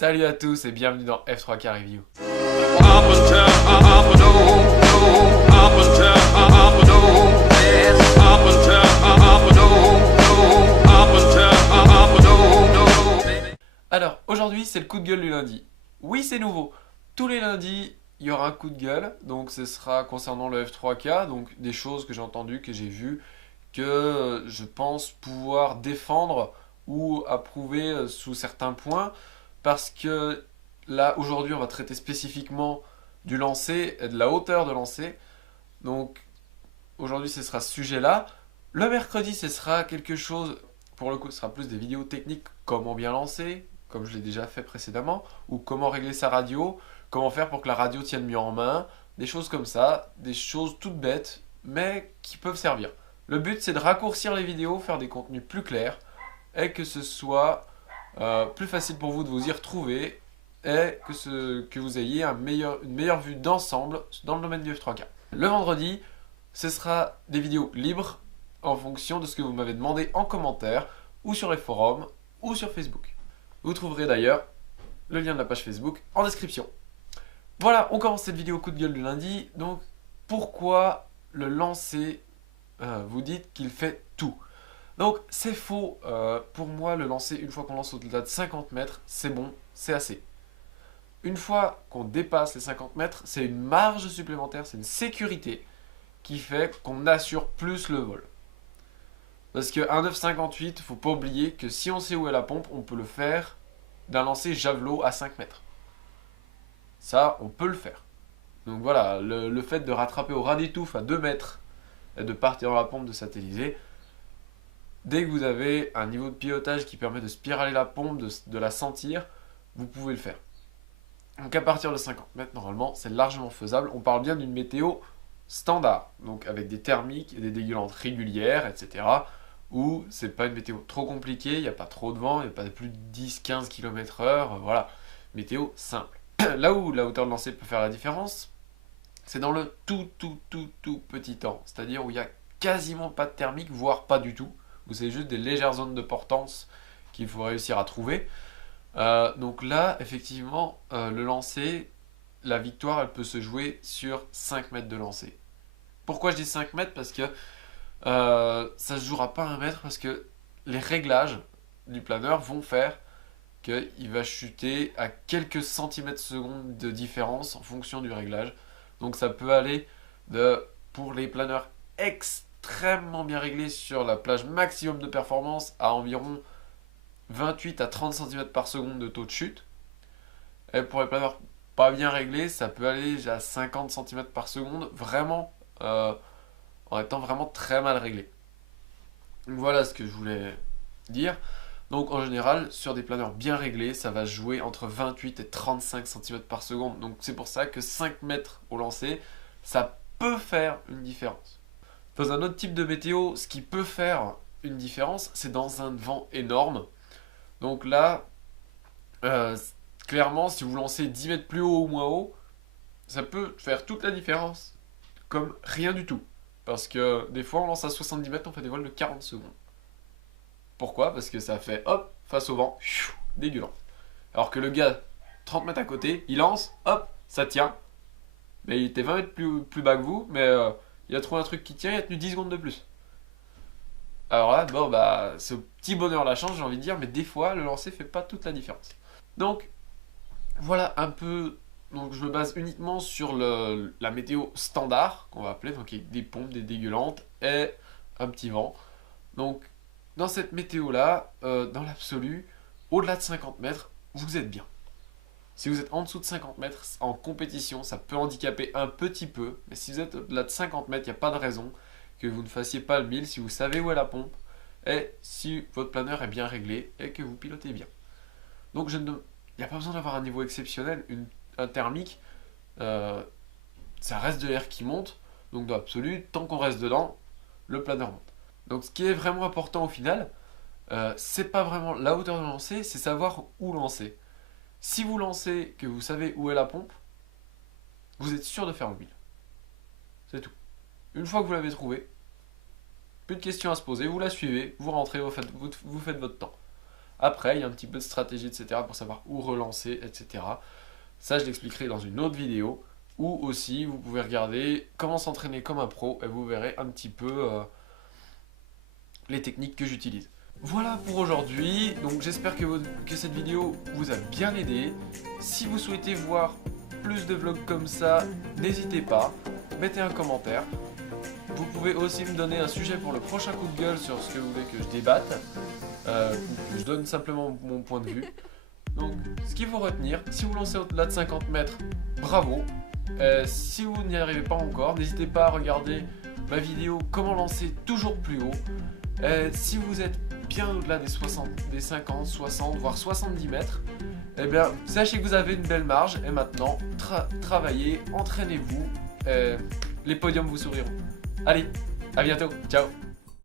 Salut à tous et bienvenue dans F3K Review. Alors, aujourd'hui c'est le coup de gueule du lundi. Oui, c'est nouveau. Tous les lundis, il y aura un coup de gueule. Donc ce sera concernant le F3K, donc des choses que j'ai entendues, que j'ai vues, que je pense pouvoir défendre ou approuver sous certains points. Parce que là, aujourd'hui, on va traiter spécifiquement du lancer et de la hauteur de lancer. Donc, aujourd'hui, ce sera ce sujet-là. Le mercredi, ce sera quelque chose, pour le coup, ce sera plus des vidéos techniques, comment bien lancer, comme je l'ai déjà fait précédemment, ou comment régler sa radio, comment faire pour que la radio tienne mieux en main, des choses comme ça, des choses toutes bêtes, mais qui peuvent servir. Le but, c'est de raccourcir les vidéos, faire des contenus plus clairs, et que ce soit plus facile pour vous de vous y retrouver et que vous ayez une meilleure vue d'ensemble dans le domaine du F3K. Le vendredi, ce sera des vidéos libres en fonction de ce que vous m'avez demandé en commentaire ou sur les forums ou sur Facebook. Vous trouverez d'ailleurs le lien de la page Facebook en description. Voilà, on commence cette vidéo coup de gueule du lundi. Donc, pourquoi le lancer, vous dites qu'il fait tout? Donc c'est faux, pour moi le lancer une fois qu'on lance au-delà de 50 mètres, c'est bon, c'est assez. Une fois qu'on dépasse les 50 mètres, c'est une marge supplémentaire, c'est une sécurité qui fait qu'on assure plus le vol. Parce qu'un 9,58, il ne faut pas oublier que si on sait où est la pompe, on peut le faire d'un lancer javelot à 5 mètres. Ça, on peut le faire. Donc voilà, le fait de rattraper au ras des touffes à 2 mètres et de partir dans la pompe, de satelliser, dès que vous avez un niveau de pilotage qui permet de spiraler la pompe, de la sentir, vous pouvez le faire. Donc à partir de 50 mètres, normalement, c'est largement faisable. On parle bien d'une météo standard, donc avec des thermiques et des dégueulantes régulières, etc. Où c'est pas une météo trop compliquée, il n'y a pas trop de vent, il n'y a pas plus de 10-15 km/h, voilà. Météo simple. Là où la hauteur de lancer peut faire la différence, c'est dans le tout petit temps. C'est-à-dire où il n'y a quasiment pas de thermique, voire pas du tout. Où c'est juste des légères zones de portance qu'il faut réussir à trouver. Donc là, effectivement, le lancer, la victoire, elle peut se jouer sur 5 mètres de lancer. Pourquoi je dis 5 mètres? Parce que ça ne se jouera pas à 1 mètre, parce que les réglages du planeur vont faire qu'il va chuter à quelques centimètres secondes de différence en fonction du réglage. Donc ça peut aller pour les planeurs extrêmement bien réglés sur la plage maximum de performance à environ 28 à 30 cm par seconde de taux de chute. Et pour les planeurs pas bien réglés, ça peut aller à 50 cm par seconde, vraiment en étant vraiment très mal réglé. Donc voilà ce que je voulais dire. Donc en général, sur des planeurs bien réglés, ça va jouer entre 28 et 35 cm par seconde. Donc c'est pour ça que 5 mètres au lancer, ça peut faire une différence. Dans un autre type de météo, ce qui peut faire une différence, c'est dans un vent énorme. Donc là, clairement, si vous lancez 10 mètres plus haut ou moins haut, ça peut faire toute la différence, comme rien du tout. Parce que des fois, on lance à 70 mètres, on fait des vols de 40 secondes. Pourquoi? Parce que ça fait, hop, face au vent, dégueulant. Alors que le gars, 30 mètres à côté, il lance, hop, ça tient. Mais il était 20 mètres plus bas que vous, mais il a trouvé un truc qui tient, il a tenu 10 secondes de plus. Alors là, bon, bah, c'est au petit bonheur la chance, j'ai envie de dire, mais des fois, le lancer fait pas toute la différence. Donc, voilà un peu. Donc, je me base uniquement sur la météo standard, qu'on va appeler, donc avec des pompes, des dégueulantes et un petit vent. Donc, dans cette météo-là, dans l'absolu, au-delà de 50 mètres, vous êtes bien. Si vous êtes en dessous de 50 mètres en compétition, ça peut handicaper un petit peu, mais si vous êtes au-delà de 50 mètres, il n'y a pas de raison que vous ne fassiez pas le 1000 si vous savez où est la pompe et si votre planeur est bien réglé et que vous pilotez bien. Donc il n'y a pas besoin d'avoir un niveau exceptionnel, un thermique, ça reste de l'air qui monte, donc dans l'absolu, tant qu'on reste dedans, le planeur monte. Donc ce qui est vraiment important au final, c'est pas vraiment la hauteur de lancer, c'est savoir où lancer. Si vous lancez, que vous savez où est la pompe, vous êtes sûr de faire le 1000. C'est tout. Une fois que vous l'avez trouvé, plus de questions à se poser, vous la suivez, vous rentrez, vous faites votre temps. Après, il y a un petit peu de stratégie, etc. pour savoir où relancer, etc. Ça, je l'expliquerai dans une autre vidéo. Ou aussi, vous pouvez regarder comment s'entraîner comme un pro et vous verrez un petit peu les techniques que j'utilise. Voilà pour aujourd'hui, donc j'espère que cette vidéo vous a bien aidé. Si vous souhaitez voir plus de vlogs comme ça, n'hésitez pas, mettez un commentaire. Vous pouvez aussi me donner un sujet pour le prochain coup de gueule sur ce que vous voulez que je débatte, ou que je donne simplement mon point de vue. Donc ce qu'il faut retenir, si vous lancez au-delà de 50 mètres, bravo. Si vous n'y arrivez pas encore, n'hésitez pas à regarder ma vidéo comment lancer toujours plus haut. Si vous êtes bien au-delà des 50, 60, voire 70 mètres, eh bien, sachez que vous avez une belle marge. Et maintenant, travaillez, entraînez-vous. Les podiums vous souriront. Allez, à bientôt. Ciao.